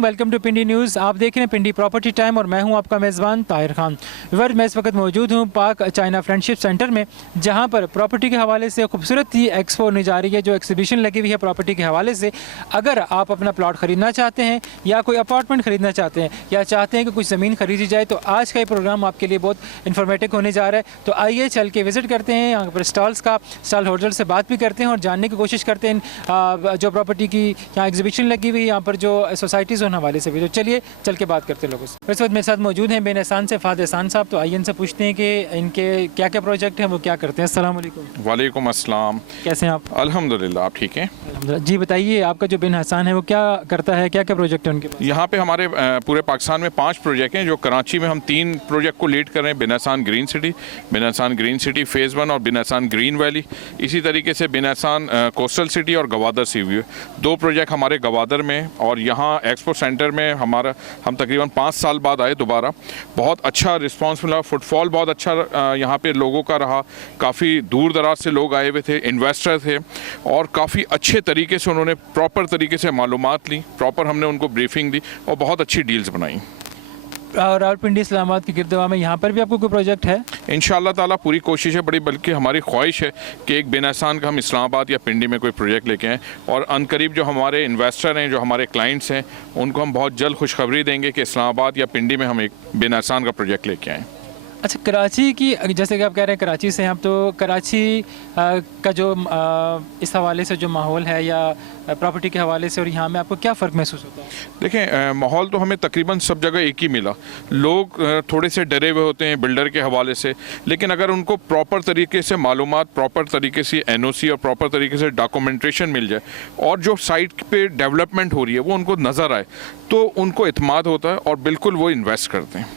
वालेकुम, welcome to Pindi news. आप देख रहे हैं पिंडी प्रॉपर्टी टाइम और मैं हूं आपका मेज़बान ताहिर खान। व्यूअर्स, मैं इस वक्त मौजूद हूं पाक चाइना फ्रेंडशिप सेंटर में, जहां पर प्रॉपर्टी के हवाले से खूबसूरत ही एक्सपो होने जा रही है, जो एक्सिबिशन लगी हुई है प्रॉपर्टी के हवाले से। अगर आप अपना प्लॉट ख़रीदना चाहते हैं या कोई अपार्टमेंट ख़रीदना चाहते हैं या चाहते हैं कि कुछ ज़मीन खरीदी जाए, तो आज का ये प्रोग्राम आपके लिए बहुत इन्फॉर्मेटिव होने जा रहा है। तो आइए चल के विज़िट करते हैं यहाँ पर स्टॉल होल्डर से बात भी करते हैं और जानने की कोशिश करते हैं जो प्रॉपर्टी की यहाँ एग्जीबिशन लगी हुई है, यहाँ पर जो सोसाइटीज़ उन हवाले से भी। तो चलिए चल के बात करते हैं लोगों से। इस वक्त मेरे साथ मौजूद हैं बेन एहसान से फाद एहसान साहब। तो आइए इनसे पूछते हैं कि इनके क्या क्या प्रोजेक्ट हैं, वो क्या करते हैं। अस्सलाम वालेकुम। वालेकुम अस्सलाम। कैसे हैं आप? अल्हम्दुलिल्लाह, आप ठीक हैं? अल्हम्दुलिल्लाह। जी बताइए, आपका जो बेन एहसान है वो क्या करता है, क्या क्या प्रोजेक्ट है उनके पास? यहाँ पे हमारे पूरे पाकिस्तान में 5 प्रोजेक्ट हैं। जो कराची में हम 3 प्रोजेक्ट को लीड कर रहे हैं, बेन एहसान ग्रीन सिटी, बेन एहसान ग्रीन सिटी फ़ेज़ 1 और बेन एहसान ग्रीन वैली। इसी तरीके से बेन एहसान कोस्टल सिटी और गवादर सी व्यू। 2 प्रोजेक्ट हमारे गवादर में, और यहाँ एक्सपो सेंटर में हम तकरीबन 5 साल बाद आए दोबारा। बहुत अच्छा रिस्पांस मिला, फुटफॉल बहुत अच्छा यहाँ पे लोगों का रहा। काफ़ी दूर दराज से लोग आए हुए थे, इन्वेस्टर थे, और काफ़ी अच्छे तरीके से उन्होंने प्रॉपर तरीके से मालूमात ली, प्रॉपर हमने उनको ब्रीफिंग दी और बहुत अच्छी डील्स बनाई। और रावलपिंडी इस्लामाबाद की गिरदवा में यहाँ पर भी आपको कोई प्रोजेक्ट है? इंशाअल्लाह ताला पूरी कोशिश है बड़ी, बल्कि हमारी ख्वाहिश है कि एक बेन एहसान का हम इस्लामाबाद या पिंडी में कोई प्रोजेक्ट लेके आएँ, और अनकरीब जो हमारे इन्वेस्टर हैं, जो हमारे क्लाइंट्स हैं, उनको हम बहुत जल्द खुशखबरी देंगे कि इस्लामाबाद या पिंडी में हम एक बेन एहसान का प्रोजेक्ट लेके आएँ। अच्छा, कराची की, जैसे कि आप कह रहे हैं कराची से हैं आप, तो कराची का जो इस हवाले से जो माहौल है या प्रॉपर्टी के हवाले से और यहाँ में आपको क्या फ़र्क महसूस होता है? देखें, माहौल तो हमें तकरीबन सब जगह एक ही मिला। लोग थोड़े से डरे हुए होते हैं बिल्डर के हवाले से, लेकिन अगर उनको प्रॉपर तरीके से मालूमात, प्रॉपर तरीके से NOC और प्रॉपर तरीके से डॉक्यूमेंटेशन मिल जाए, और जो साइट पे डेवलपमेंट हो रही है वो उनको नज़र आए, तो उनको इत्मीनान होता है और बिल्कुल वो इन्वेस्ट करते हैं।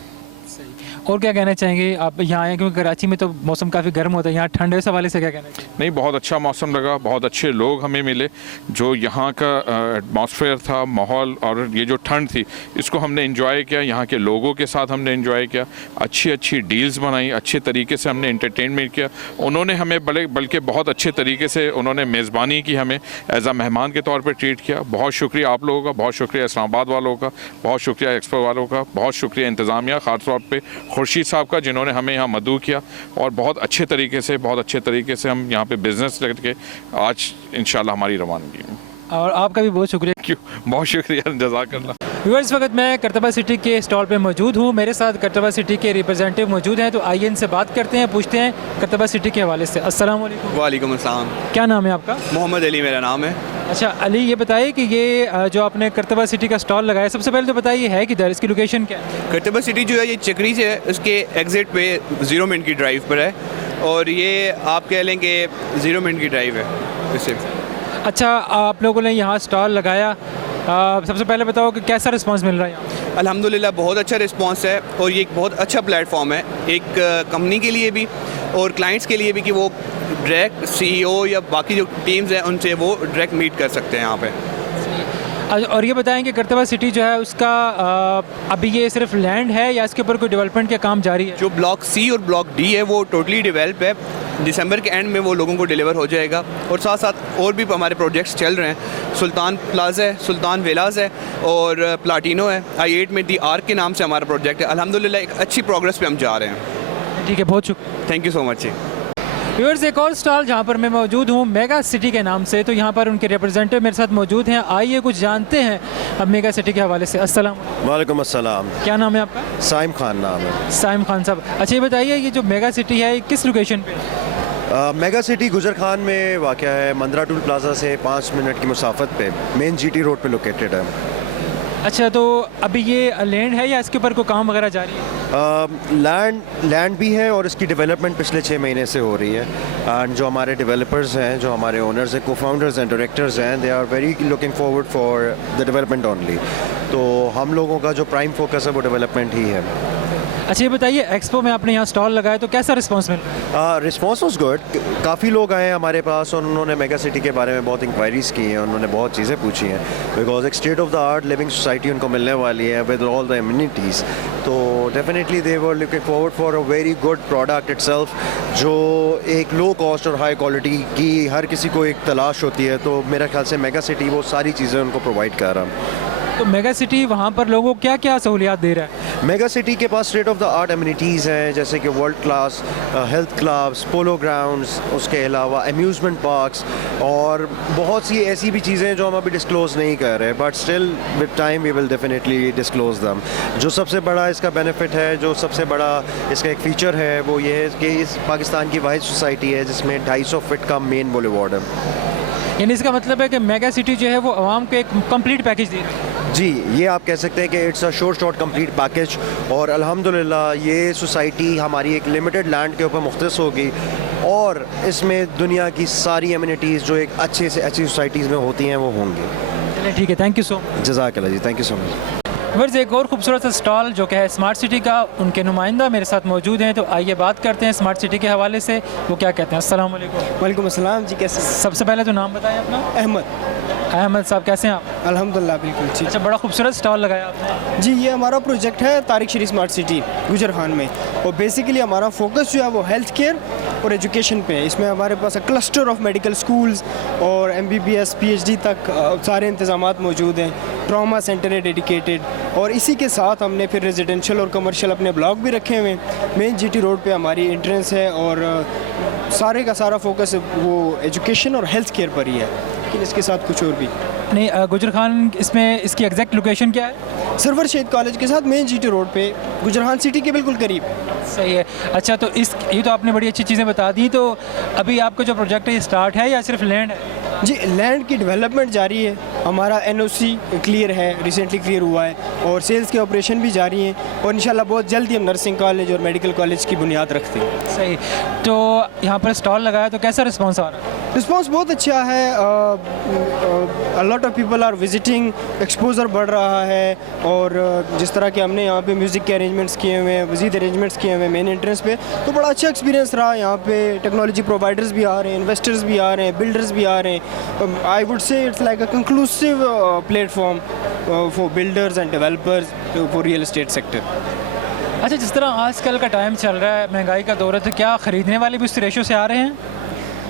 और क्या कहना चाहेंगे आप यहाँ आए, क्योंकि कराची में तो मौसम काफ़ी गर्म होता है, यहाँ ठंड है, इस हवाले से क्या कहना चाहिए? नहीं, बहुत अच्छा मौसम लगा, बहुत अच्छे लोग हमें मिले। जो यहाँ का एटमॉस्फेयर था, माहौल, और ये जो ठंड थी, इसको हमने एंजॉय किया। यहाँ के लोगों के साथ हमने एंजॉय किया, अच्छी अच्छी डील्स बनाई, अच्छे तरीके से हमने एंटरटेनमेंट किया। उन्होंने हमें बल्कि बहुत अच्छे तरीके से उन्होंने मेज़बानी की, हमें एज आ मेहमान के तौर पर ट्रीट किया। बहुत शुक्रिया आप लोगों का, बहुत शुक्रिया इस्लामाबाद वालों का, बहुत शुक्रिया एक्सपो वालों का, बहुत शुक्रिया इंतज़ामिया, ख़ास तौर पर खुर्शीद साहब का, जिन्होंने हमें यहाँ मदऊ किया। और बहुत अच्छे तरीके से हम यहाँ पे बिज़नेस करके आज इंशाल्लाह हमारी रवानगी। और आपका भी बहुत शुक्रिया। क्यों, बहुत शुक्रिया, जज़ाकल्लाह। व्यूअर्स, इस वक्त मैं करतबा सिटी के स्टॉल पे मौजूद हूँ। मेरे साथ करतबा सिटी के रिप्रेजेंटेटिव मौजूद हैं, तो आइए इनसे बात करते हैं, पूछते हैं करतबा सिटी के हवाले से। अस्सलाम वालेकुम। वालेकुम अस्सलाम। क्या नाम है आपका? मोहम्मद अली मेरा नाम है। अच्छा अली, ये बताइए कि ये जो आपने करतबा सिटी का स्टॉल लगाया, सबसे पहले तो बताइए है किधर, इसकी लोकेशन क्या है? करतबा सिटी जो है ये चक्री से है, उसके एग्ज़िट पे 0 मिनट की ड्राइव पर है, और ये आप कह लें कि 0 मिनट की ड्राइव है इससे। अच्छा, आप लोगों ने यहाँ स्टॉल लगाया, सबसे पहले बताओ कि कैसा रिस्पांस मिल रहा है यहाँ? अल्हम्दुलिल्लाह बहुत अच्छा रिस्पांस है, और ये एक बहुत अच्छा प्लेटफॉर्म है, एक कंपनी के लिए भी और क्लाइंट्स के लिए भी, कि वो डायरेक्ट CEO या बाकी जो टीम्स हैं उनसे वो डायरेक्ट मीट कर सकते हैं यहाँ पे। और ये बताएं कि करतबा सिटी जो है उसका अभी ये सिर्फ लैंड है या इसके ऊपर कोई डेवलपमेंट का काम जारी है? जो ब्लॉक C और ब्लॉक D है वो टोटली डेवलप है, दिसंबर के एंड में वो लोगों को डिलीवर हो जाएगा। और साथ साथ और भी हमारे प्रोजेक्ट्स चल रहे हैं। सुल्तान प्लाजा है, सुल्तान विलास है, और प्लाटिनो है। I8 में दी आर्क के नाम से हमारा प्रोजेक्ट है। अल्हम्दुलिल्लाह एक अच्छी प्रोग्रेस पे हम जा रहे हैं। ठीक है, बहुत शुक्रिया, thank you so much. Viewers, एक और स्टॉल जहाँ पर मैं मौजूद हूँ मेगा सिटी के नाम से, तो यहाँ पर उनके रिप्रेजेंटेटिव मेरे साथ मौजूद हैं। आइए कुछ जानते हैं अब मेगा सिटी के हवाले से। अस्सलाम वालेकुम अस्सलाम। क्या नाम है आपका? साइम खान नाम है। साइम खान साहब, अच्छा ये बताइए ये जो मेगा सिटी है किस लोकेशन पे है? मेगा सिटी गुजर खान में वाक़या है, मंदरा टूल प्लाजा से 5 मिनट की मुसाफत पे, मेन GT रोड पे लोकेटेड है। अच्छा, तो अभी ये लैंड है या इसके ऊपर कोई काम वगैरह जारी है? लैंड भी है, और इसकी डेवलपमेंट पिछले 6 महीने से हो रही है। एंड जो हमारे डेवलपर्स हैं, जो हमारे ओनर्स हैं, को-फाउंडर्स हैं, डायरेक्टर्स हैं, they are very looking forward for the development only. तो हम लोगों का जो प्राइम फोकस है वो डेवलपमेंट ही है। अच्छा ये बताइए, एक्सपो में आपने यहाँ स्टॉल लगाया तो कैसा रिस्पांस मिला? Response was good. काफ़ी लोग आए हैं हमारे पास और उन्होंने मेगा सिटी के बारे में बहुत इंक्वायरीज़ की हैं, उन्होंने बहुत चीज़ें पूछी हैं, बिकॉज एक state of the art living society उनको मिलने वाली है विद ऑल द एमिनिटीज़। तो definitely they were looking forward for a very good product itself, जो एक लो कॉस्ट और हाई क्वालिटी की हर किसी को एक तलाश होती है। तो मेरा ख्याल से मेगा सिटी वो सारी चीज़ें उनको प्रोवाइड कर रहा है। तो मेगा सिटी वहाँ पर लोगों को क्या क्या सहूलियात दे रहा है? मेगा सिटी के पास state of the art amenities हैं, जैसे कि world class health clubs, polo grounds, उसके अलावा अम्यूज़मेंट पार्क्स और बहुत सी ऐसी भी चीज़ें हैं जो हम अभी डिस्क्लोज़ नहीं कर रहे, but still with time we will definitely disclose them. जो सबसे बड़ा इसका बेनिफिट है, जो सबसे बड़ा इसका एक फ़ीचर है, वो ये है कि इस पाकिस्तान की वाहिद सोसाइटी है जिसमें 250 फीट का मेन बुलेवार्ड है। यानी इसका मतलब है कि मेगा सिटी जो है वो आवाम को एक कंप्लीट पैकेज दे रहा है। जी, ये आप कह सकते हैं कि it's a short complete package, और अल्हम्दुलिल्लाह ये सोसाइटी हमारी एक लिमिटेड लैंड के ऊपर मुख्तस होगी और इसमें दुनिया की सारी एमिनिटीज़ जो एक अच्छे से अच्छी सोसाइटीज़ में होती हैं वो होंगी। चलिए ठीक है, थैंक यू सो मच। जज़ाकल्लाह जी, थैंक यू सो मच। वर्ष एक और खूबसूरत सा स्टॉल जो कि है स्मार्ट सिटी का, उनके नुमाइंदा मेरे साथ मौजूद हैं, तो आइए बात करते हैं स्मार्ट सिटी के हवाले से वो क्या कहते हैं। अस्सलाम वालेकुम। वालेकुम अस्सलाम जी, कैसे? सबसे पहले तो नाम बताएं अपना। अहमद साहब, कैसे हैं आप? अल्हम्दुलिल्लाह बिल्कुल ठीक। अच्छा, बड़ा खूबसूरत स्टॉल लगाया आपने। जी, ये हमारा प्रोजेक्ट है तारिक शरीफ स्मार्ट सिटी गुजरखान में, और बेसिकली हमारा फोकस जो है वो हेल्थ केयर और एजुकेशन पे है। इसमें हमारे पास क्लस्टर ऑफ मेडिकल स्कूल्स और MBBS PhD तक सारे इंतजामात मौजूद हैं। ट्रॉमा सेंटर है डेडिकेटेड, और इसी के साथ हमने फिर रेजिडेंशियल और कमर्शियल अपने ब्लॉक भी रखे हुए हैं। मेन GT रोड पे हमारी एंट्रेंस है, और सारे का सारा फोकस वो एजुकेशन और हेल्थ केयर पर ही है, लेकिन इसके साथ कुछ और भी नहीं। गुजरखान इसमें इसकी एग्जैक्ट लोकेशन क्या है? सरवर शहीद कॉलेज के साथ मेन GT रोड पे गुजरखान सिटी के बिल्कुल करीब। सही है। अच्छा, तो ये तो आपने बड़ी अच्छी चीज़ें बता दी, तो अभी आपका जो प्रोजेक्ट है ये स्टार्ट है या सिर्फ लैंड है? जी, लैंड की डेवलपमेंट जारी है, हमारा NOC क्लियर है, रिसेंटली क्लियर हुआ है, और सेल्स के ऑपरेशन भी जारी हैं, और इंशाल्लाह बहुत जल्दी हम नर्सिंग कॉलेज और मेडिकल कॉलेज की बुनियाद रखते हैं। सही। तो यहाँ पर स्टॉल लगाया तो कैसा रिस्पॉन्स आ रहा है? रिस्पॉन्स बहुत अच्छा है, a lot of people are visiting, exposure बढ़ रहा है, और जिस तरह के हमने यहाँ पे म्यूज़िक के अरेंजमेंट्स किए हुए हैं, मज़ीद अरेंजमेंट्स किए हुए हैं मेन एंट्रेंस पे, तो बड़ा अच्छा एक्सपीरियंस रहा। यहाँ पे टेक्नोलॉजी प्रोवाइडर्स भी आ रहे हैं, इन्वेस्टर्स भी आ रहे हैं, बिल्डर्स भी आ रहे हैं। I would say it's like a conclusive platform for builders and developers for real estate sector. अच्छा, जिस तरह आजकल का टाइम चल रहा है, महंगाई का दौर है, तो क्या ख़रीदने वाले भी उस रेशो से आ रहे हैं?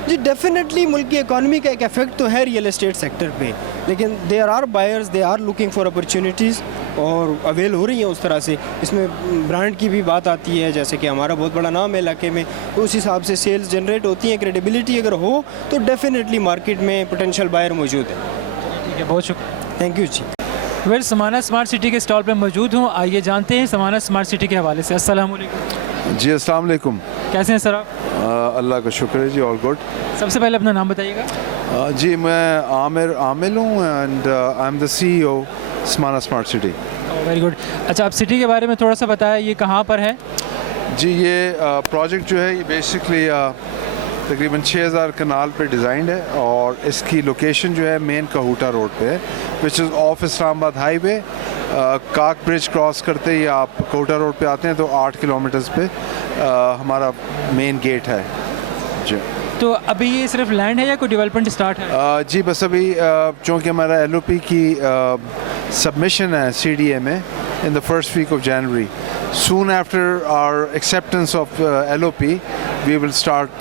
जी, डेफिनेटली मुल्क की इकॉनमी का एक इफेक्ट तो है रियल एस्टेट सेक्टर पे, लेकिन there are buyers, they are looking for opportunities, और अवेल हो रही हैं उस तरह से। इसमें ब्रांड की भी बात आती है, जैसे कि हमारा बहुत बड़ा नाम है इलाके में, तो उस हिसाब से सेल्स जनरेट होती हैं। क्रेडिबिलिटी अगर हो तो डेफिनेटली मार्केट में पोटेंशियल बायर मौजूद है। ठीक है, बहुत शुक्रिया। Thank you ji. Well, Samana smart city के स्टॉल पर मौजूद हूँ, आइए जानते हैं समाना स्मार्ट सिटी के हवाले से। अस्सलाम वालेकुम जी, अस्सलाम वालेकुम। कैसे हैं सर आप? अल्लाह का शुक्र है जी, ऑल गुड। सबसे पहले अपना नाम बताइएगा। जी, मैं आमिर आमिल हूँ and I am the CEO समाना स्मार्ट सिटी। Very good. अच्छा, आप सिटी के बारे में थोड़ा सा बताया, ये कहाँ पर है? जी, ये प्रोजेक्ट जो है ये बेसिकली तकरीबन 6000 कनाल पे डिज़ाइंड है, और इसकी लोकेशन जो है मेन कहूटा रोड पे है, which is of Islamabad highway. काक ब्रिज क्रॉस करते ही आप कहूटा रोड पे आते हैं तो 8 किलोमीटर्स पे हमारा मेन गेट है जी। तो अभी ये सिर्फ लैंड है या कोई डेवलपमेंट स्टार्ट है? जी, बस अभी चूँकि हमारा LOP की सबमिशन है CDA में in the first week of January. Soon after our acceptance of LOP, we will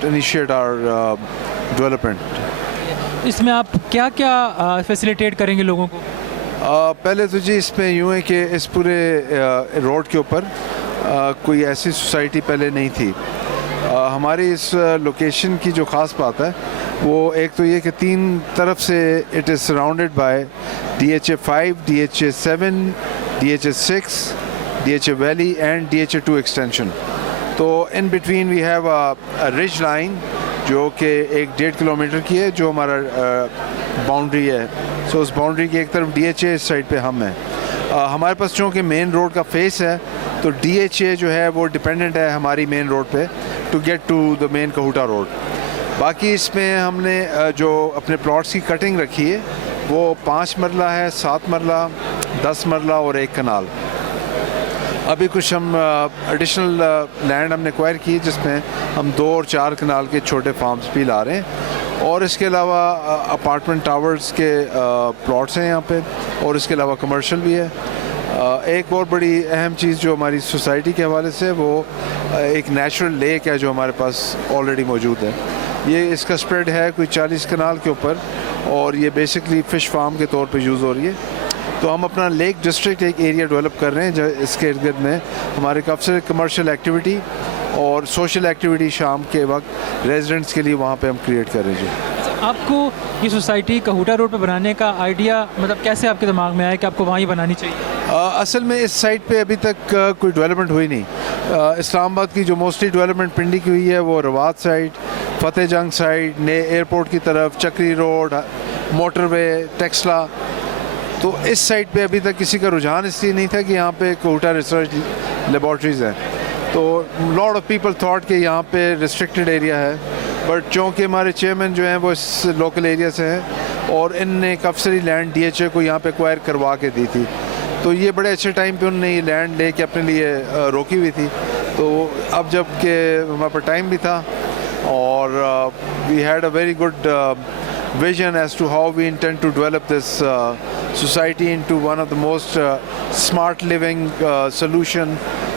initiate our development. इसमें आप क्या क्या फैसिलिटेट करेंगे लोगों को? पहले तो जी इसमें यूँ है कि इस पूरे रोड के ऊपर कोई ऐसी सोसाइटी पहले नहीं थी। हमारी इस लोकेशन की जो ख़ास बात है वो एक तो ये कि 3 तरफ से it is surrounded by DHA 5, DHA 7, DHA 6, DHA Valley and DHA 2 extension. तो in between we have a ridge line जो कि 1.5 किलोमीटर की है, जो हमारा बाउंड्री है। सो उस बाउंड्री की एक तरफ DHA, इस साइड पे हम हैं। हमारे पास चूँकि मेन रोड का फेस है तो DHA जो है वो डिपेंडेंट है हमारी मेन रोड पे to get to the main Kahuta road. बाकी इसमें हमने जो अपने प्लॉट्स की कटिंग रखी है वो 5 मरला है, 7 मरला, 10 मरला और 1 कनाल। अभी कुछ हम एडिशनल लैंड हमने एक्वायर की जिसमें हम 2 और 4 कनाल के छोटे फार्म्स भी ला रहे हैं, और इसके अलावा अपार्टमेंट टावर्स के प्लॉट्स हैं यहाँ पे, और इसके अलावा कमर्शियल भी है। एक और बड़ी अहम चीज़ जो हमारी सोसाइटी के हवाले से वो एक नेचुरल लेक है जो हमारे पास ऑलरेडी मौजूद है। ये इसका स्प्रेड है कोई 40 कनाल के ऊपर, और ये बेसिकली फ़िश फार्म के तौर पे यूज़ हो रही है। तो हम अपना लेक डिस्ट्रिक्ट एक एरिया डेवलप कर रहे हैं जो इसके इर्द गिर्द में हमारे काफ़ी कमर्शियल एक्टिविटी और सोशल एक्टिविटी शाम के वक्त रेजिडेंट्स के लिए वहाँ पे हम क्रिएट कर रहे हैं जी। आपको ये सोसाइटी काहूटा रोड पे बनाने का आइडिया मतलब कैसे आपके दिमाग में आया कि आपको वहाँ ही बनानी चाहिए? असल में इस साइट पे अभी तक कोई डेवलपमेंट हुई नहीं। इस्लामाबाद की जो मोस्टली डेवलपमेंट पिंडी की हुई है वो रवात साइड, फतेह जंग साइड, ने एयरपोर्ट की तरफ, चक्री रोड, मोटरवे, टेक्सला। तो इस साइट पे अभी तक किसी का रुझान इसलिए नहीं था कि यहाँ पे काहूटा रिसर्च लेबॉर्ट्रीज़ हैं। तो लॉट ऑफ पीपल थॉट कि यहाँ पे रिस्ट्रिक्टेड एरिया है, बट चूँकि हमारे चेयरमैन जो हैं वो इस लोकल एरिया से हैं और इनने काफ़ी सारी लैंड DHA को यहाँ पे एक्वायर करवा के दी थी, तो ये बड़े अच्छे टाइम पे उन्होंने ये लैंड लेके अपने लिए रोकी हुई थी। तो अब जब के हमारे पास टाइम भी था और we had a very good vision as to how we intend to develop this society into one of the most smart living solution,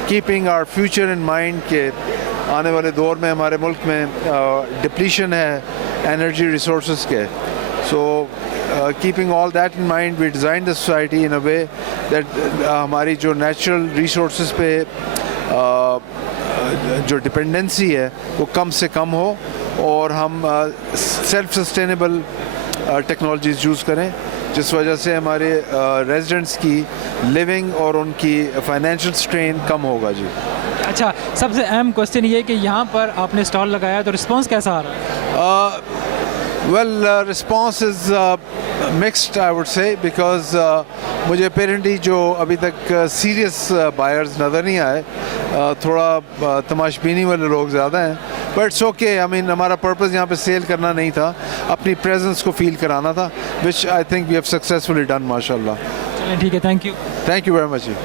keeping our future in mind के आने वाले दौर में हमारे मुल्क में डिप्लीशन है एनर्जी रिसोर्सेज के। So keeping all that in mind, we designed the society in a way that हमारी जो natural resources पे जो डिपेंडेंसी है वो कम से कम हो और हम सेल्फ सस्टेनेबल टेक्नोलॉजीज़ यूज़ करें, जिस वजह से हमारे रेजिडेंट्स की लिविंग और उनकी फाइनेंशियल स्ट्रेन कम होगा जी। अच्छा, सबसे अहम क्वेश्चन ये कि यहाँ पर आपने स्टॉल लगाया तो रिस्पांस कैसा आ रहा है? Well, response is mixed, I would say, because मुझे अपेरेंटली जो अभी तक सीरियस बायर्स नज़र नहीं आए, थोड़ा तमाशबीनी वाले लोग ज़्यादा हैं, but it's okay. I mean हमारा पर्पस यहाँ पे सेल करना नहीं था, अपनी प्रेजेंस को फील कराना था, which I think we have successfully done माशाल्लाह। चलिए ठीक है, थैंक यू वेरी मच जी।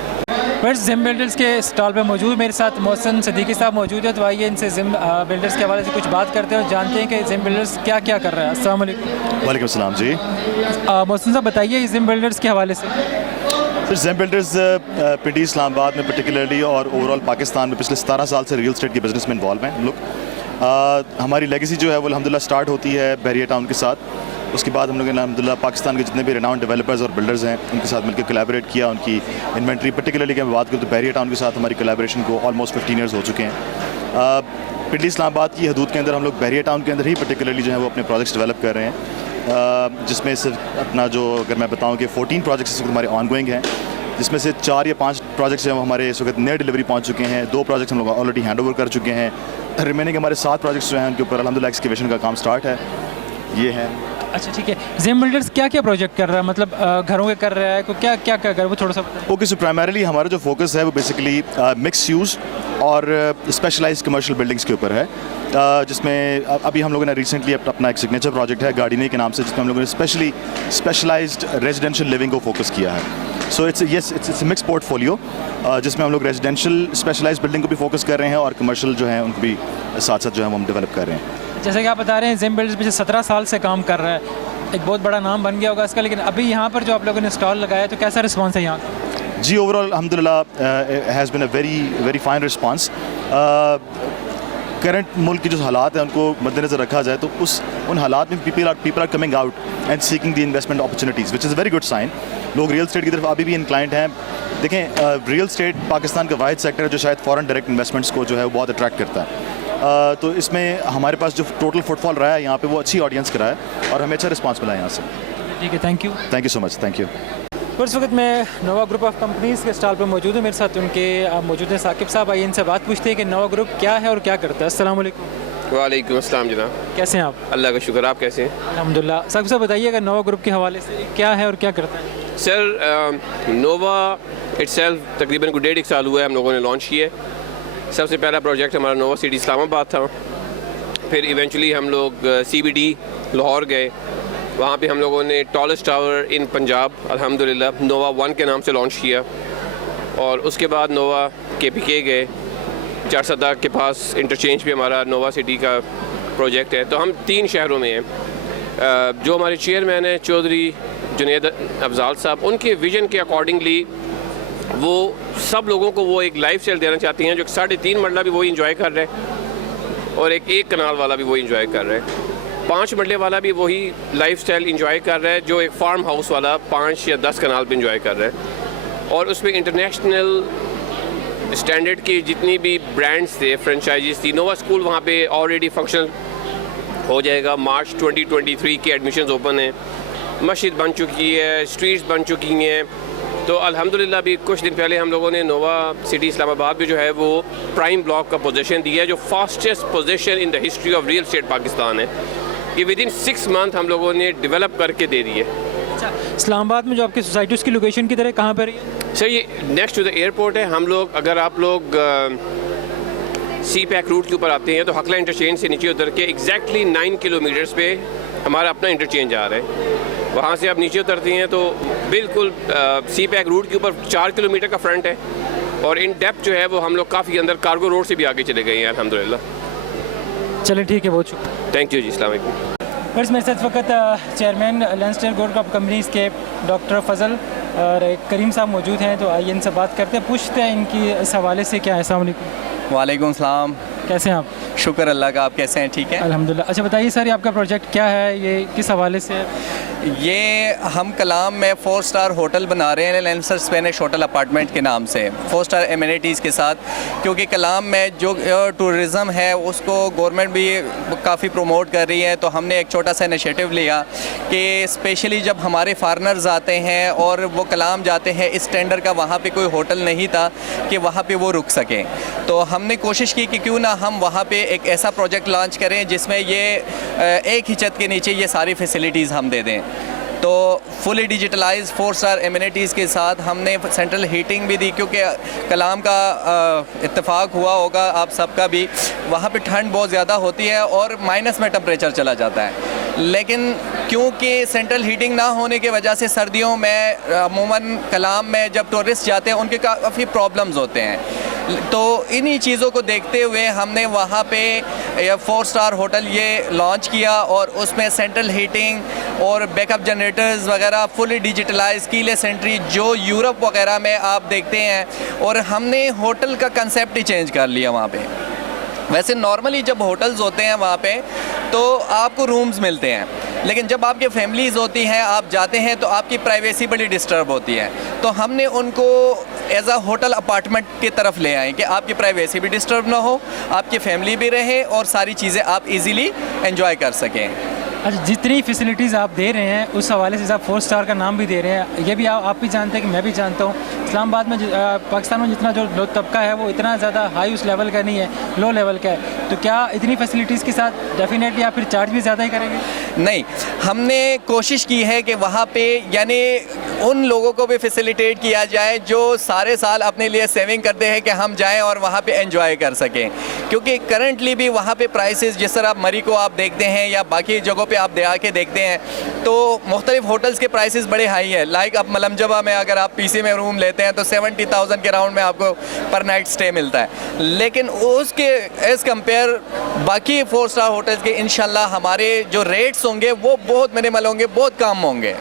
बस जिम बिल्डर्स के स्टॉल पे मौजूद मेरे साथ मोहसिन सिद्दीकी साहब मौजूद है, तो आइए इनसे जिम बिल्डर्स के हवाले से कुछ बात करते हैं और जानते हैं कि जिम बिल्डर्स क्या क्या कर रहा है। अस्सलाम वालेकुम। वालेकुम अस्सलाम जी। मोहसिन साहब बताइए जिम बिल्डर्स के हवाले से। सर जिम बिल्डर्स पिंडी इस्लामाबाद में पर्टिकुलरली और ओवरऑल पाकिस्तान में पिछले 17 साल से रियल एस्टेट के बिज़नेस में इन्वॉल्व हैं हम लोग। हमारी लेगेसी जो है वो अल्हम्दुलिल्लाह स्टार्ट होती है बैरिया टाउन के साथ। उसके बाद हम लोगों ने अल्हम्दुलिल्लाह पाकिस्तान के जितने भी रिनाउंड डेवलपर्स और बिल्डर्स हैं उनके साथ मिलकर कोलैबोरेट किया। उनकी इन्वेंट्री पर्टिकुलरली की मैं बात करूँ तो बैरिया टाउन के साथ हमारी कोलैबोरेशन को ऑलमोस्ट 15 ईयर्स हो चुके हैं। पिंडी इस्लामाबाद की हदूद के अंदर हम लोग बैरिया टाउन के अंदर ही पर्टिकुलरली जो है वो अपने प्रोजेक्ट्स डेवलप कर रहे हैं, जिसमें सिर्फ अपना जो अगर मैं बताऊँ कि 14 प्रोजेक्ट्स इस वक्त हमारे ऑनगोइंग हैं, जिसमें से 4 या 5 प्रोजेक्ट्स हैं वो हमारे इस वक्त नए डिलीवरी पहुंच चुके हैं। 2 प्रोजेक्ट्स हम लोग ऑलरेडी हैंड ओवर कर चुके हैं। रिमेनिंग हमारे 7 प्रोजेक्ट्स जो हैं उनके ऊपर अल्हम्दुलिल्लाह एक्सकेवेशन का काम स्टार्ट है। ये है। अच्छा ठीक है, जिम बिल्डर्स क्या क्या प्रोजेक्ट कर रहा है, मतलब घरों के कर रहा है, को क्या क्या कर रहा है वो थोड़ा सा बताएं। ओके, सो प्राइमरीली हमारा जो फोकस है वो बेसिकली मिक्स यूज़ और स्पेशलाइज्ड कमर्शियल बिल्डिंग्स के ऊपर है, जिसमें अभी हम लोगों ने रिसेंटली अपना एक सिग्नेचर प्रोजेक्ट है गार्डिने के नाम से, जिसमें हम लोगों ने स्पेशलाइज्ड रेजिडेंशियल लिविंग को फोकस किया है। सो इट्स मिक्स पोर्टफोलियो, जिसमें हम लोग रेजिडेंशियल स्पेशलाइज्ड बिल्डिंग को भी फोकस कर रहे हैं और कमर्शियल जो है उनको भी साथ साथ जो है वो हम डेवलप कर रहे हैं। जैसे कि आप बता रहे हैं जिम बिल्डर्स पिछले 17 साल से काम कर रहा है, एक बहुत बड़ा नाम बन गया होगा इसका, लेकिन अभी यहाँ पर जो आप लोगों ने स्टॉल लगाया तो कैसा रिस्पांस है यहाँ का? जी ओवरऑल अल्हम्दुलिल्लाह has been a very fine response. Current मुल्क की जो हालात हैं उनको मद्देनज़र रखा जाए तो उन हालात में people are coming out and seeking the investment opportunities, which is very good sign. लोग रियल स्टेट की तरफ अभी भी इंक्लाइंट हैं। देखें, रियल स्टेट पाकिस्तान का वाहिद सेक्टर है जो शायद फॉरेन डायरेक्ट इन्वेस्टमेंट्स को जो है वो बहुत अट्रैक्ट करता है। तो इसमें हमारे पास जो टोटल फुटफॉल रहा है यहाँ पे वो अच्छी ऑडियंस का रहा है और हमें अच्छा रिस्पांस मिला है यहाँ से। ठीक है, thank you so much, thank you. इस वक्त मैं नोवा ग्रुप ऑफ कंपनीज़ के स्टॉल पर मौजूद हूँ, मेरे साथ उनके मौजूद हैं साकिब साहब। आइए इनसे बात पूछते हैं कि नोवा ग्रुप क्या है और क्या करता है। अस्सलाम वालेकुम। वालेकुम अस्सलाम जनाब, कैसे हैं आप? अल्लाह का शुक्र, आप कैसे हैं? अल्हम्दुलिल्लाह। साकिब साहब बताइए अगर नोवा ग्रुप के हवाले से क्या है और क्या करता है? सर नोवा इटसेल्फ तकरीबन 1.5 साल हुआ है हम लोगों ने लॉन्च किया है। सबसे पहला प्रोजेक्ट हमारा नोवा सिटी इस्लामाबाद था, फिर इवेंचुअली हम लोग CBD लाहौर गए, वहाँ पे हम लोगों ने टॉलेस्ट टावर इन पंजाब अल्हम्दुलिल्लाह नोवा 1 के नाम से लॉन्च किया, और उसके बाद नोवा KPK गए, चारसदा के पास इंटरचेंज पे हमारा नोवा सिटी का प्रोजेक्ट है। तो हम 3 शहरों में हैं। जो हमारे चेयरमैन हैं चौधरी जुनेद अफजाल साहब, उनके विजन के अकॉर्डिंगली वो सब लोगों को वो एक लाइफ स्टाइल देना चाहती हैं जो 3.5 मरला भी वही इंजॉय कर रहे हैं और एक कनाल वाला भी वही इंजॉय कर रहे हैं। 5 मरले वाला भी वही लाइफस्टाइल इंजॉय कर रहा है जो एक फार्म हाउस वाला 5 या 10 कनाल पे इंजॉय कर रहा है। और उसमें इंटरनेशनल स्टैंडर्ड की जितनी भी ब्रांड्स थे, फ्रेंचाइजीज थी, नोवा स्कूल वहाँ पे ऑलरेडी फंक्शन हो जाएगा। मार्च 2023 के एडमिशन्स ओपन हैं, मस्जिद बन चुकी है, स्ट्रीट्स बन चुकी हैं। तो अल्हम्दुलिल्लाह भी कुछ दिन पहले हम लोगों ने नोवा सिटी इस्लामाबाद में जो है वो प्राइम ब्लॉक का पोजीशन दिया है, जो fastest position in the history of real estate Pakistan है। ये विद इन 6 मंथ हम लोगों ने डेवलप करके दे दी है। अच्छा, इस्लामाबाद में जो आपकी सोसाइटी उसकी लोकेशन की तरह कहाँ पर है? सर ये नेक्स्ट टू द एयरपोर्ट है। हम लोग अगर आप लोग सी पैक रूट के ऊपर आते हैं तो हकला इंटरचेंज से नीचे उतर के एग्जैक्टली 9 किलोमीटर्स पे हमारा अपना इंटरचेंज आ रहा है। वहाँ से आप नीचे उतरते हैं तो बिल्कुल सी पैक रूट के ऊपर 4 किलोमीटर का फ्रंट है। और इन डेप्थ जो है वो हम लोग काफ़ी अंदर कार्गो रोड से भी आगे चले गए हैं अल्हम्दुलिल्लाह। चलें ठीक है, बहुत शुक्रिया। थैंक यू जी, अस्सलाम वालेकुम। फर्स्ट मेरे साथ वक्त चेयरमैन लैंसडेल गोल्ड कप कंपनीज़ के डॉक्टर फजल और करीम साहब मौजूद हैं, तो आइए इनसे बात करते हैं, पूछते हैं इनकी इस हवाले से क्या है। अस्सलाम वालेकुम। वालेकुम सलाम। कैसे हैं आप? शुक्र अल्लाह का, आप कैसे हैं? ठीक है अल्हम्दुलिल्लाह। अच्छा बताइए सर, ये आपका प्रोजेक्ट क्या है, ये किस हवाले से है? ये हम कलाम में 4 स्टार होटल बना रहे हैं लेंसर स्पेनिश होटल अपार्टमेंट के नाम से, 4 स्टार एमिनिटीज़ के साथ। क्योंकि कलाम में जो टूरिज़म है उसको गवर्नमेंट भी काफ़ी प्रमोट कर रही है, तो हमने एक छोटा सा इनिशिएटिव लिया कि स्पेशली जब हमारे फॉरेनर्स आते हैं और वो कलाम जाते हैं, इस टेंडर का वहाँ पे कोई होटल नहीं था कि वहाँ पे वो रुक सकें, तो हमने कोशिश की कि क्यों ना हम वहाँ पे एक ऐसा प्रोजेक्ट लॉन्च करें जिसमें ये एक ही छत के नीचे ये सारी फैसिलिटीज़ हम दे दें। तो फुली डिजिटलाइज 4 स्टार एमिनिटीज़ के साथ हमने सेंट्रल हीटिंग भी दी, क्योंकि कलाम का इत्तेफाक हुआ होगा आप सबका भी, वहाँ पे ठंड बहुत ज़्यादा होती है और माइनस में टेम्परेचर चला जाता है। लेकिन क्योंकि सेंट्रल हीटिंग ना होने की वजह से सर्दियों में अमूमन कलाम में जब टूरिस्ट जाते हैं उनके काफ़ी प्रॉब्लम्स होते हैं। तो इन्हीं चीज़ों को देखते हुए हमने वहाँ पे 4 स्टार होटल ये लॉन्च किया और उसमें सेंट्रल हीटिंग और बैकअप जनरेटर्स वगैरह फुली डिजिटलाइज कीलेस एंट्री जो यूरोप वगैरह में आप देखते हैं, और हमने होटल का कंसेप्ट ही चेंज कर लिया वहाँ पे। वैसे नॉर्मली जब होटल्स होते हैं वहाँ पे तो आपको रूम्स मिलते हैं, लेकिन जब आपके फैमिलीज़ होती हैं, आप जाते हैं तो आपकी प्राइवेसी बड़ी डिस्टर्ब होती है। तो हमने उनको एज अ होटल अपार्टमेंट की तरफ ले आए कि आपकी प्राइवेसी भी डिस्टर्ब ना हो, आपकी फैमिली भी रहे और सारी चीज़ें आप इजीली एंजॉय कर सकें। अच्छा, जितनी फैसिलिटीज़ आप दे रहे हैं उस हवाले से आप 4 स्टार का नाम भी दे रहे हैं, ये भी आप भी जानते हैं कि मैं भी जानता हूँ, इस्लामाबाद में पाकिस्तान में जितना जो लोग तबका है वो इतना ज़्यादा हाई उस लेवल का नहीं है, लो लेवल का है। तो क्या इतनी फैसिलिटीज़ के साथ डेफिनेटली आप फिर चार्ज भी ज़्यादा ही करेंगे? नहीं, हमने कोशिश की है कि वहाँ पे यानी उन लोगों को भी फैसिलिटेट किया जाए जो सारे साल अपने लिए सेविंग करते हैं कि हम जाएं और वहाँ पे एंजॉय कर सकें। क्योंकि करंटली भी वहाँ पे प्राइसेस जिस तरह मरी को आप देखते हैं या बाकी जगहों पे आप आके देखते हैं तो मुख्तलिफ होटल्स के प्राइसेस बड़े हाई है। लाइक अब मलमजबा में अगर आप पीसी में रूम लेते हैं तो 70,000 के राउंड में आपको पर नाइट स्टे मिलता है, लेकिन उसके एज़ कंपेयर बाकी 4 स्टार होटल्स के इंशाल्लाह हमारे जो रेट्स होंगे वो बहुत मिनिमल होंगे, बहुत कम होंगे।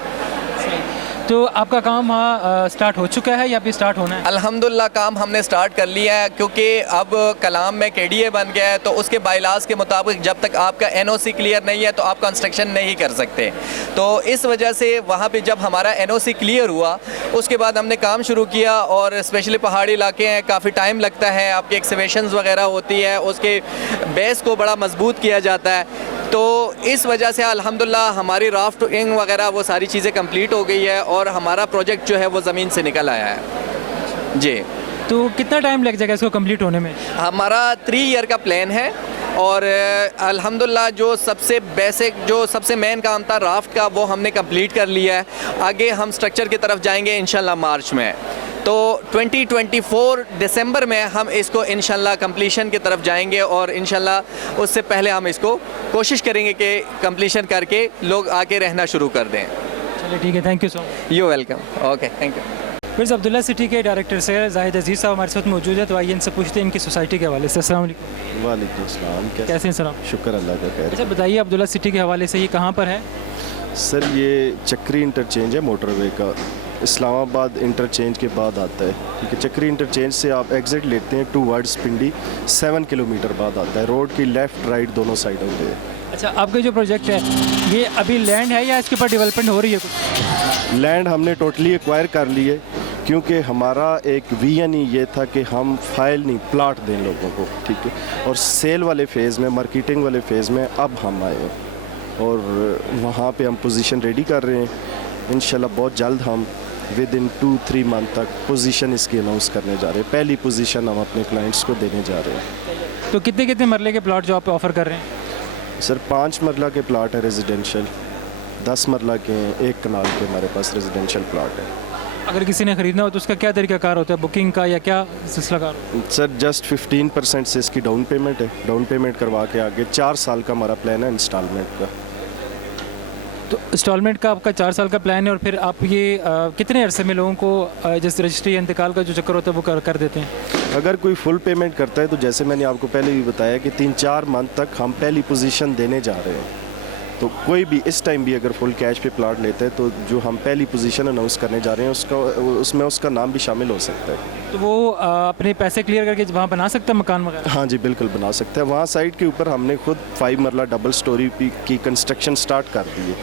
तो आपका काम वहाँ स्टार्ट हो चुका है या अभी स्टार्ट होना है? अल्हम्दुलिल्लाह काम हमने स्टार्ट कर लिया है, क्योंकि अब कलाम में केडीए बन गया है, तो उसके बायलास के मुताबिक जब तक आपका एनओसी क्लियर नहीं है तो आप कंस्ट्रक्शन नहीं कर सकते। तो इस वजह से वहाँ पे जब हमारा एनओसी क्लियर हुआ उसके बाद हमने काम शुरू किया, और स्पेशली पहाड़ी इलाके हैं, काफ़ी टाइम लगता है, आपकी एक्सकवेशंस वगैरह होती है, उसके बेस को बड़ा मजबूत किया जाता है। तो इस वजह से अल्हम्दुलिल्लाह हमारी राफ्टिंग वगैरह वो सारी चीज़ें कंप्लीट हो गई है और हमारा प्रोजेक्ट जो है वो ज़मीन से निकल आया है जी। तो कितना टाइम लग जाएगा इसको कंप्लीट होने में? हमारा 3 ईयर का प्लान है, और अल्हम्दुलिल्लाह जो सबसे बेसिक जो सबसे मेन काम था राफ्ट का वो हमने कंप्लीट कर लिया है। आगे हम स्ट्रक्चर की तरफ जाएंगे इंशाल्लाह मार्च में, तो 2024 दिसंबर में हम इसको इंशाल्लाह कंप्लीशन की तरफ जाएंगे, और इंशाल्लाह उससे पहले हम इसको कोशिश करेंगे कि कंप्लीशन करके लोग आके रहना शुरू कर दें। चलिए ठीक है, thank you so much. You welcome. Okay, thank you. फिर अब्दुल्ला सिटी के डायरेक्टर से जाहिद अजीज़ साहब हमारे साथ मौजूद है, तो आइए इनसे पूछते हैं इनकी सोसाइटी के हवाले से। अस्सलाम वालेकुम। वालेकुम अस्सलाम। कैसे हैं सर आप? शुक्र अल्लाह का खैर। अच्छा बताइए, अब्दुल्ला सिटी के हवाले से ये कहाँ पर है? सर ये चक्री इंटरचेंज है मोटरवे का, इस्लामाबाद इंटरचेंज के बाद आता है। ठीक है, चक्री इंटरचेंज से आप एग्ज़िट लेते हैं टू वर्ड्स पिंडी, 7 किलोमीटर बाद आता है। रोड की लेफ़्ट राइट दोनों साइड होते हैं। अच्छा, आपका जो प्रोजेक्ट है ये अभी लैंड है या इसके ऊपर डेवलपमेंट हो रही है कुछ? लैंड हमने टोटली एक्वायर कर ली है, क्योंकि हमारा एक विजन ही ये था कि हम फाइल नहीं प्लाट दें लोगों को, ठीक है। और सेल वाले फेज़ में, मार्केटिंग वाले फेज़ में अब हम आए हैं और वहाँ पे हम पोजीशन रेडी कर रहे हैं। इंशाल्लाह बहुत जल्द हम विद इन 2-3 मंथ तक पोजीशन इसकी अनाउंस करने जा रहे हैं। पहली पोजीशन हम अपने क्लाइंट्स को देने जा रहे हैं। तो कितने कितने मरले के प्लॉट जो आप ऑफ़र कर रहे हैं? सर 5 मरला के प्लाट है रेजिडेंशियल, 10 मरला के 1 कनाल के हमारे पास रेजिडेंशियल प्लाट है। अगर किसी ने ख़रीदना हो तो उसका क्या तरीकाकार होता है, बुकिंग का या क्या सिलसिलाकार? सर जस्ट 15% से इसकी डाउन पेमेंट है। डाउन पेमेंट करवा के आगे 4 साल का हमारा प्लान है इंस्टॉलमेंट का। तो इंस्टॉलमेंट का आपका 4 साल का प्लान है और फिर आप ये कितने अरसे में लोगों को जैसे रजिस्ट्री इंतकाल का जो चक्कर होता है वो कर देते हैं? अगर कोई फुल पेमेंट करता है तो जैसे मैंने आपको पहले भी बताया कि 3-4 मंथ तक हम पहली पोजीशन देने जा रहे हैं। तो कोई भी इस टाइम भी अगर फुल कैश पे प्लाट लेते हैं तो जो हम पहली पोजीशन अनाउंस करने जा रहे हैं उसमें उसका नाम भी शामिल हो सकता है। तो वो अपने पैसे क्लियर करके वहाँ बना सकता है मकान वगैरह? हाँ जी बिल्कुल बना सकते हैं। वहाँ साइट के ऊपर हमने खुद 5 मरला डबल स्टोरी की कंस्ट्रक्शन स्टार्ट कर दी है।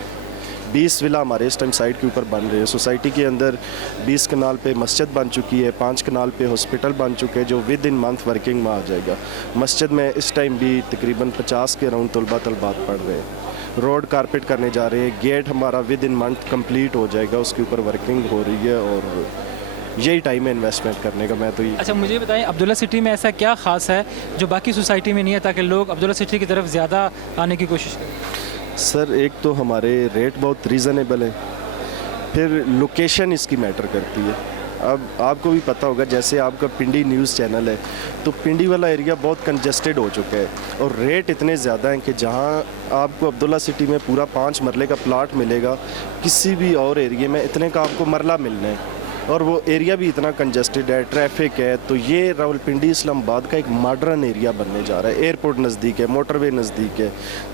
20 विला हमारे इस टाइम साइट के ऊपर बन रहे हैं। सोसाइटी के अंदर 20 कनाल पे मस्जिद बन चुकी है, 5 कनाल पे हॉस्पिटल बन चुके हैं जो विद इन मंथ वर्किंग में आ जाएगा। मस्जिद में इस टाइम भी तकरीबन 50 के अराउंड तलबात पढ़ रहे हैं। रोड कारपेट करने जा रहे हैं। गेट हमारा विद इन मंथ कंप्लीट हो जाएगा, उसके ऊपर वर्किंग हो रही है और यही टाइम है इन्वेस्टमेंट करने का। मैं तो ये अच्छा, मुझे बताएं अब्दुल्ला सिटी में ऐसा क्या ख़ास है जो बाकी सोसाइटी में नहीं है ताकि लोग अब्दुल्ला सिटी की तरफ ज़्यादा आने की कोशिश करें? सर एक तो हमारे रेट बहुत रीज़नेबल है, फिर लोकेशन इसकी मैटर करती है। अब आपको भी पता होगा जैसे आपका पिंडी न्यूज़ चैनल है तो पिंडी वाला एरिया बहुत कंजस्टेड हो चुका है और रेट इतने ज़्यादा हैं कि जहां आपको अब्दुल्ला सिटी में पूरा 5 मरले का प्लाट मिलेगा, किसी भी और एरिया में इतने का आपको मरला मिलना है और वो एरिया भी इतना कंजस्टेड है, ट्रैफिक है। तो ये रावलपिंडी इस्लामाबाद का एक मॉडर्न एरिया बनने जा रहा है। एयरपोर्ट नज़दीक है, मोटरवे नज़दीक है,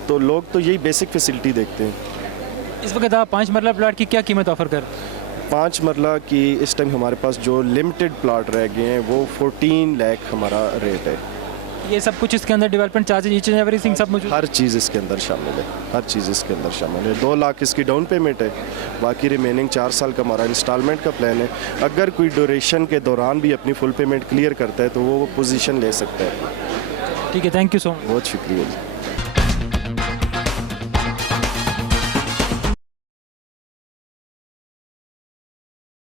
तो लोग तो यही बेसिक फैसिलिटी देखते हैं। इस वक्त आप 5 मरला प्लाट की क्या कीमत ऑफ़र कर? 5 मरला की इस टाइम हमारे पास जो लिमिटेड प्लाट रह गए हैं वो 14 लाख हमारा रेट है। ये सब कुछ इसके अंदर development charges each and everything सब मौजूद? हर चीज़ इसके अंदर शामिल है, हर चीज़ इसके अंदर शामिल है। 2 लाख इसकी डाउन पेमेंट है, बाकी रिमेनिंग 4 साल का हमारा इंस्टॉलमेंट का प्लान है। अगर कोई ड्यूरेशन के दौरान भी अपनी फुल पेमेंट क्लियर करता है तो वो पोजीशन ले सकता है। ठीक है, थैंक यू सो मच। बहुत शुक्रिया।